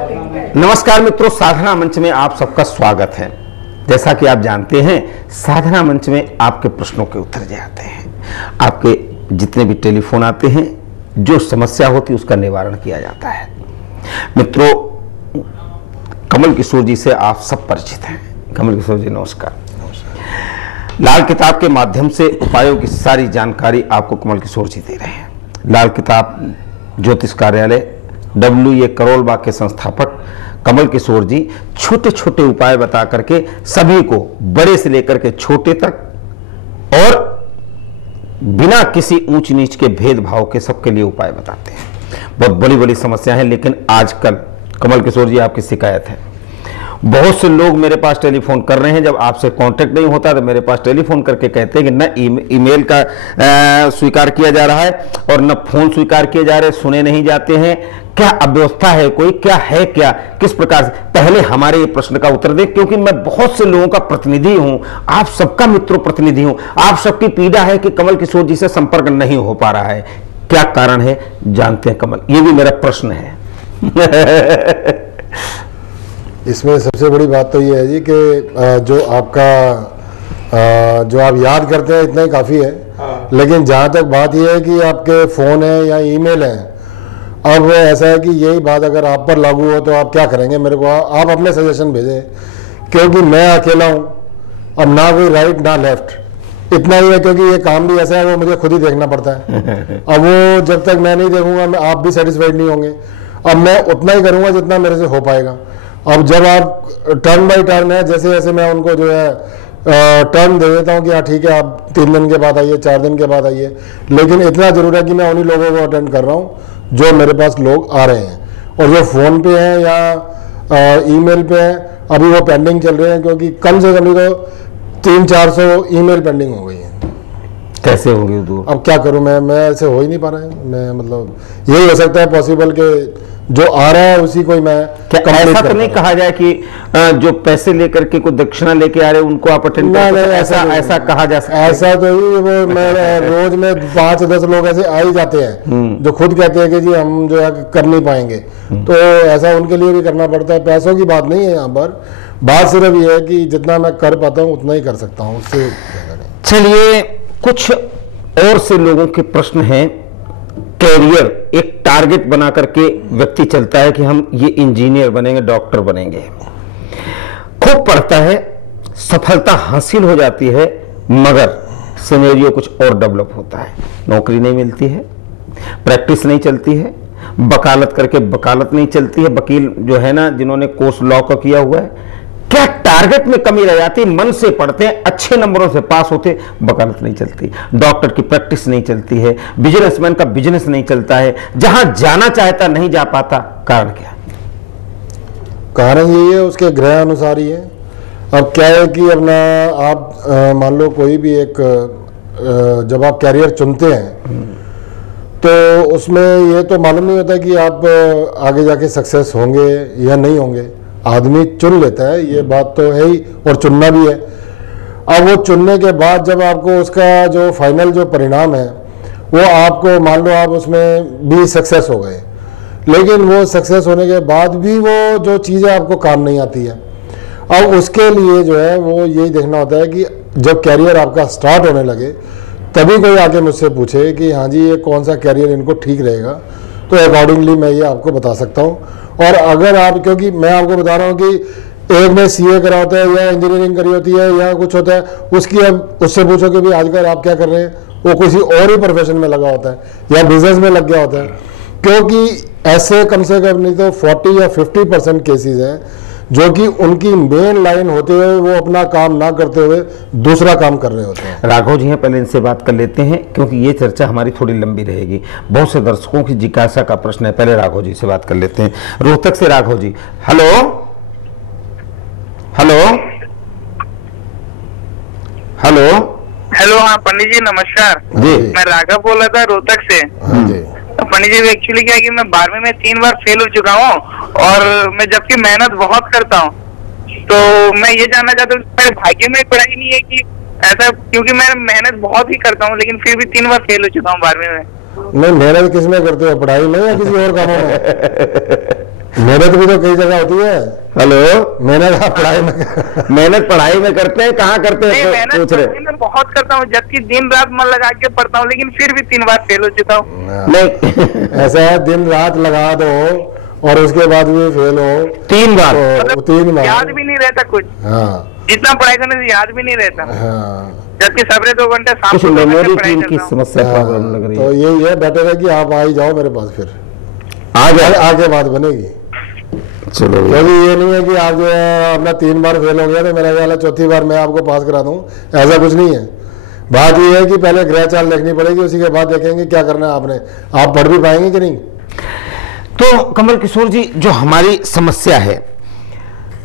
नमस्कार मित्रों, साधना मंच में आप सबका स्वागत है। जैसा कि आप जानते हैं, साधना मंच में आपके प्रश्नों के उत्तर जाते हैं। आपके जितने भी टेलीफोन आते हैं, जो समस्या होती है उसका निवारण किया जाता है। मित्रों, कमल किशोर जी से आप सब परिचित हैं। कमल किशोर जी नमस्कार। लाल किताब के माध्यम से उपायों की सारी जानकारी आपको कमल किशोर जी दे रहे हैं। लाल किताब ज्योतिष कार्यालय WA करोल बाग के संस्थापक कमल किशोर जी छोटे छोटे उपाय बता करके सभी को, बड़े से लेकर के छोटे तक, और बिना किसी ऊंच नीच के भेदभाव के सबके लिए उपाय बताते हैं। बहुत बड़ी बड़ी समस्या है, लेकिन आजकल कमल किशोर जी आपकी शिकायत है, बहुत से लोग मेरे पास टेलीफोन कर रहे हैं। जब आपसे कांटेक्ट नहीं होता तो मेरे पास टेलीफोन करके कहते हैं कि न ईमेल का स्वीकार किया जा रहा है और न फोन स्वीकार किए जा रहे, सुने नहीं जाते हैं। क्या अव्यवस्था है कोई? क्या है? क्या किस प्रकार से? पहले हमारे ये प्रश्न का उत्तर दें, क्योंकि मैं बहुत से लोगों का प्रतिनिधि हूं, आप सबका मित्रों प्रतिनिधि हूं। आप सबकी पीड़ा है कि कमल किशोर जी से संपर्क नहीं हो पा रहा है। क्या कारण है जानते हैं कमल? ये भी मेरा प्रश्न है। इसमें सबसे बड़ी बात तो ये है जी कि जो आप याद करते हैं इतना ही काफ़ी है। लेकिन जहाँ तक बात ये है कि आपके फ़ोन है या ईमेल है, अब ऐसा है कि यही बात अगर आप पर लागू हो तो आप क्या करेंगे? मेरे को आप अपने सजेशन भेजें, क्योंकि मैं अकेला हूँ, अब ना कोई राइट ना लेफ्ट, इतना ही है। क्योंकि ये काम भी ऐसा है, वो मुझे खुद ही देखना पड़ता है। अब वो जब तक मैं नहीं देखूंगा, आप भी सेटिस्फाइड नहीं होंगे। अब मैं उतना ही करूँगा जितना मेरे से हो पाएगा। अब जब आप टर्न बाई टर्न है, जैसे जैसे मैं उनको जो है टर्न दे देता हूँ कि हाँ ठीक है, आप 3 दिन के बाद आइए, 4 दिन के बाद आइए, लेकिन इतना जरूर है कि मैं उन्हीं लोगों को अटेंड कर रहा हूँ जो मेरे पास लोग आ रहे हैं। और जो फ़ोन पे हैं या ईमेल पे हैं, अभी वो पेंडिंग चल रहे हैं, क्योंकि कम से कम तो 300-400 ईमेल पेंडिंग हो गई है। कैसे होगी दूर? अब क्या करूं मैं ऐसे हो ही नहीं पा रहा है। मैं मतलब यही हो सकता है पॉसिबल कि जो आ रहा है उसी को ही मैं ऐसा तो नहीं कहा जाए कि जो पैसे लेकर के कोई दक्षिणा लेके आ रहे हैं उनको आप अटेंड नहीं, ऐसा कहा जा सकता है? ऐसा तो ही वो मैं रोज में 5-10 लोग ऐसे आ ही जाते हैं जो खुद कहते हैं कि जी हम जो है कर नहीं पाएंगे, तो ऐसा उनके लिए भी करना पड़ता है। पैसों की बात नहीं है यहाँ पर, बात सिर्फ ये है कि जितना मैं कर पाता हूँ उतना ही कर सकता हूँ, उससे। चलिए, कुछ और से लोगों के प्रश्न हैं। कैरियर एक टारगेट बना करके व्यक्ति चलता है कि हम ये इंजीनियर बनेंगे, डॉक्टर बनेंगे, खूब पढ़ता है, सफलता हासिल हो जाती है, मगर सिनेरियो कुछ और डेवलप होता है। नौकरी नहीं मिलती है, प्रैक्टिस नहीं चलती है, वकालत करके वकालत नहीं चलती है। वकील जो है ना, जिन्होंने कोर्स लॉ का किया हुआ है, क्या टारगेट में कमी रह जाती, मन से पढ़ते हैं, अच्छे नंबरों से पास होते, वकालत नहीं चलती, डॉक्टर की प्रैक्टिस नहीं चलती है, बिजनेसमैन का बिजनेस नहीं चलता है, जहां जाना चाहता नहीं जा पाता। कारण क्या? कारण यही है, उसके ग्रह अनुसार ही है। अब क्या है कि अपना आप मान लो कोई भी एक जब आप कैरियर चुनते हैं तो उसमें ये तो मालूम नहीं होता कि आप आगे जाके सक्सेस होंगे या नहीं होंगे। आदमी चुन लेता है, ये बात तो है ही, और चुनना भी है। अब वो चुनने के बाद जब आपको उसका जो फाइनल जो परिणाम है वो आपको, मान लो आप उसमें भी सक्सेस हो गए, लेकिन वो सक्सेस होने के बाद भी वो जो चीज़ें आपको काम नहीं आती है। अब उसके लिए जो है वो यही देखना होता है कि जब कैरियर आपका स्टार्ट होने लगे तभी कोई आके मुझसे पूछे कि हाँ जी ये कौन सा कैरियर इनको ठीक रहेगा, तो अकॉर्डिंगली मैं ये आपको बता सकता हूँ। और अगर आप, क्योंकि मैं आपको बता रहा हूँ कि एक ने CA करा होता है या इंजीनियरिंग करी होती है या कुछ होता है, उसकी अब उससे पूछो कि भाई आजकल आप क्या कर रहे हैं, वो किसी और ही प्रोफेशन में लगा होता है या बिजनेस में लग गया होता है। क्योंकि ऐसे कम से कम नहीं तो 40 या 50% केसेज हैं जो कि उनकी मेन लाइन होते हुए वो अपना काम ना करते हुए दूसरा काम कर रहे होते हैं। राघव जी हैं, पहले इनसे बात कर लेते हैं, क्योंकि ये चर्चा हमारी थोड़ी लंबी रहेगी। बहुत से दर्शकों की जिज्ञासा का प्रश्न है, पहले राघव जी से बात कर लेते हैं। रोहतक से Raghav ji, hello hello hello hello. हाँ पंडित जी नमस्कार जी, मैं राघव बोल रहा था रोहतक से। हाँ जी। तो पंडित जी एक्चुअली क्या है कि मैं 12वीं में 3 बार फेल हो चुका हूँ, और मैं जबकि मेहनत बहुत करता हूँ। तो मैं ये जानना चाहता हूँ, मेरे भाग्य में पढ़ाई नहीं है कि ऐसा, क्योंकि मैं मेहनत बहुत ही करता हूँ लेकिन फिर भी 3 बार फेल हो चुका हूँ 12वीं में। नहीं, मेहनत किस में करते हो, पढ़ाई में या किसी और कामों में? मेहनत भी तो कई जगह होती है। हेलो, मेहनत आप पढ़ाई में मेहनत पढ़ाई में करते हैं, कहाँ करते नहीं, हैं मेहनत पूछ रहे? पढ़ाई में बहुत करता हूँ, जबकि दिन रात मन लगा के पढ़ता हूँ, लेकिन फिर भी 3 बार फेल हो चुका हूँ। नहीं ऐसा है, दिन रात लगा दो और उसके बाद भी फेल हो 3 बार। तो 3 बार याद भी नहीं रहता कुछ। हाँ जितना पढ़ाई करने से याद भी नहीं रहता, हाँ। जबकि सवेरे 2 घंटे शाम कुछ को 2 घंटे मेमोरी पढ़ाई की करता हूँ। समस्या प्रॉब्लम लग रही तो है। यही है, बेटर है कि आप आ ही जाओ मेरे पास, फिर आगे आगे बात बनेगी। चलो, क्योंकि ये नहीं है कि आप जो है अपना 3 बार फेल हो गया तो मेरा ख्याल है चौथी बार मैं आपको पास करा दूं, ऐसा कुछ नहीं है। बात ये है कि पहले ग्रह चाल देखनी पड़ेगी, उसी के बाद देखेंगे क्या करना है आपने, आप पढ़ भी पाएंगे कि नहीं। तो कमल किशोर जी, जो हमारी समस्या है,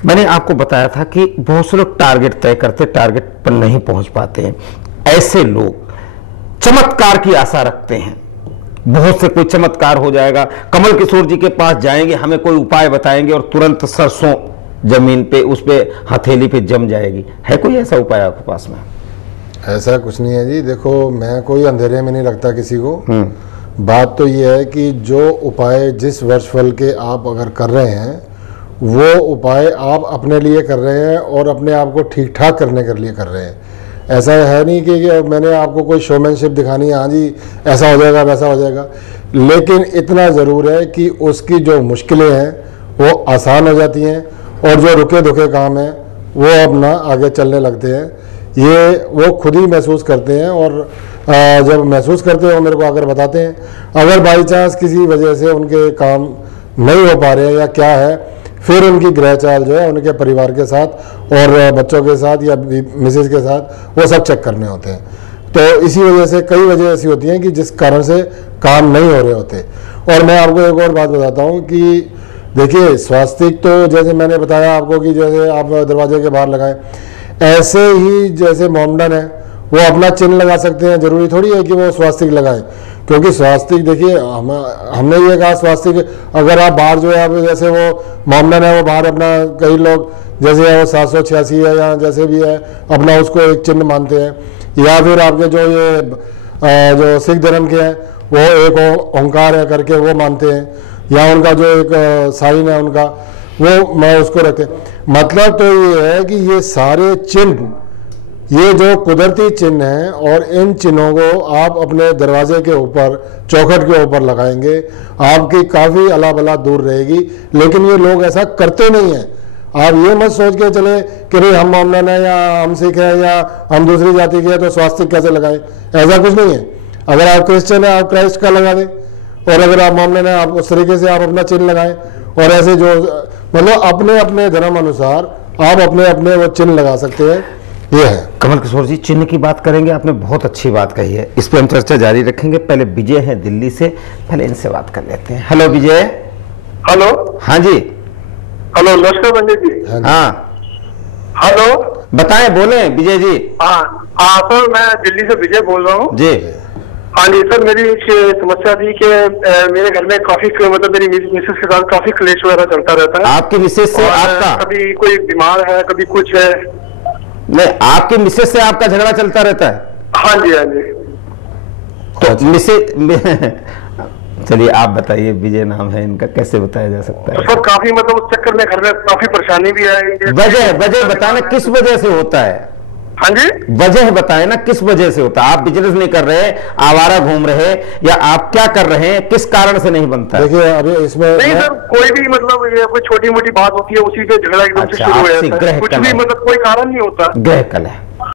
मैंने आपको बताया था कि बहुत से लोग टारगेट तय करते, टारगेट पर नहीं पहुंच पाते हैं। ऐसे लोग चमत्कार की आशा रखते हैं, बहुत से कोई चमत्कार हो जाएगा, कमल किशोर जी के पास जाएंगे, हमें कोई उपाय बताएंगे और तुरंत सरसों जमीन पे, उस पे हथेली पे जम जाएगी। है कोई ऐसा उपाय आपके पास में? ऐसा कुछ नहीं है जी। देखो, मैं कोई अंधेरे में नहीं रखता किसी को। बात तो ये है कि जो उपाय जिस वर्षफल के आप अगर कर रहे हैं, वो उपाय आप अपने लिए कर रहे हैं और अपने आप को ठीक ठाक करने के लिए कर रहे हैं। ऐसा है नहीं कि मैंने आपको कोई शोमैनशिप दिखानी है, हाँ जी ऐसा हो जाएगा वैसा हो जाएगा, लेकिन इतना ज़रूर है कि उसकी जो मुश्किलें हैं वो आसान हो जाती हैं और जो रुके दुखे काम हैं वो अपना आगे चलने लगते हैं। ये वो खुद ही महसूस करते हैं और जब महसूस करते हैं वो मेरे को आकर बताते हैं। अगर बाई चांस किसी वजह से उनके काम नहीं हो पा रहे हैं या क्या है, फिर उनकी ग्रह चाल जो है उनके परिवार के साथ और बच्चों के साथ या मिसेज के साथ वो सब चेक करने होते हैं। तो इसी वजह से कई वजह ऐसी होती हैं कि जिस कारण से काम नहीं हो रहे होते। और मैं आपको एक और बात बताता हूँ कि देखिए, स्वास्तिक तो जैसे मैंने बताया आपको कि जैसे आप दरवाजे के बाहर लगाएं, ऐसे ही जैसे मोमडन है वो अपना चिन्ह लगा सकते हैं, जरूरी थोड़ी है कि वो स्वास्तिक लगाएं। क्योंकि स्वास्तिक देखिए, हमने ये कहा स्वास्तिक अगर आप बाहर जो है, आप जैसे वो मोमडन है वो बाहर अपना, कई लोग जैसे वो 786 है या जैसे भी है अपना उसको एक चिन्ह मानते हैं, या फिर आपके जो ये जो सिख धर्म के हैं वो एक ओंकार है करके वो मानते हैं, या उनका जो एक साइन है उनका वो मैं उसको रखते। मतलब तो ये है कि ये सारे चिन्ह, ये जो कुदरती चिन्ह हैं और इन चिन्हों को आप अपने दरवाजे के ऊपर, चौखट के ऊपर लगाएंगे, आपकी काफ़ी अला बला दूर रहेगी। लेकिन ये लोग ऐसा करते नहीं हैं। आप ये मत सोच के चले कि नहीं हम मोमडन है या हम सिख है या हम दूसरी जाति के हैं तो स्वास्तिक कैसे लगाएं, ऐसा कुछ नहीं है। अगर आप क्रिश्चियन है आप क्राइस्ट का लगा दें, और अगर आप मोमडन है आप उस तरीके से आप अपना चिन्ह लगाएं। और ऐसे जो मतलब अपने अपने धर्म अनुसार आप अपने अपने वो चिन्ह लगा सकते हैं। ये है। कमल किशोर जी, चिन्ह की बात करेंगे, आपने बहुत अच्छी बात कही है, इस पर हम चर्चा जारी रखेंगे। पहले विजय है दिल्ली से, पहले इनसे बात कर लेते हैं। हेलो विजय। हेलो। हाँ जी। हेलो, नमस्कार पंडित जी। हाँ हेलो, बताएं, बोले विजय जी। हाँ हाँ सर, मैं दिल्ली से विजय बोल रहा हूँ जी। हाँ जी सर, मेरी एक समस्या थी कि मेरे घर में काफी मतलब मेरी मिसेस के साथ काफी क्लेश वगैरह चलता रहता है। आपकी मिसेस से आपका? कभी कोई बीमार है, कभी कुछ है। नहीं, आपकी मिसेस से आपका झगड़ा चलता रहता है? हाँ जी, हाँ जी। तो मिसेस चलिए आप बताइए, विजय नाम है इनका, कैसे बताया जा सकता है? तो सर काफी मतलब उस चक्कर में घर में काफी परेशानी भी है। वजह बताना, किस वजह से होता है? हाँ जी, वजह बताए ना, किस वजह से होता है? आप बिजनेस नहीं कर रहे, आवारा घूम रहे, या आप क्या कर रहे हैं, किस कारण से नहीं बनता है? देखिए अभी इसमें नहीं सर, कोई भी मतलब ये कोई छोटी मोटी बात होती है उसी पे झगड़ा एकदम से शुरू हो जाता है। कुछ भी मतलब कोई कारण नहीं होता। ग्रह कल है,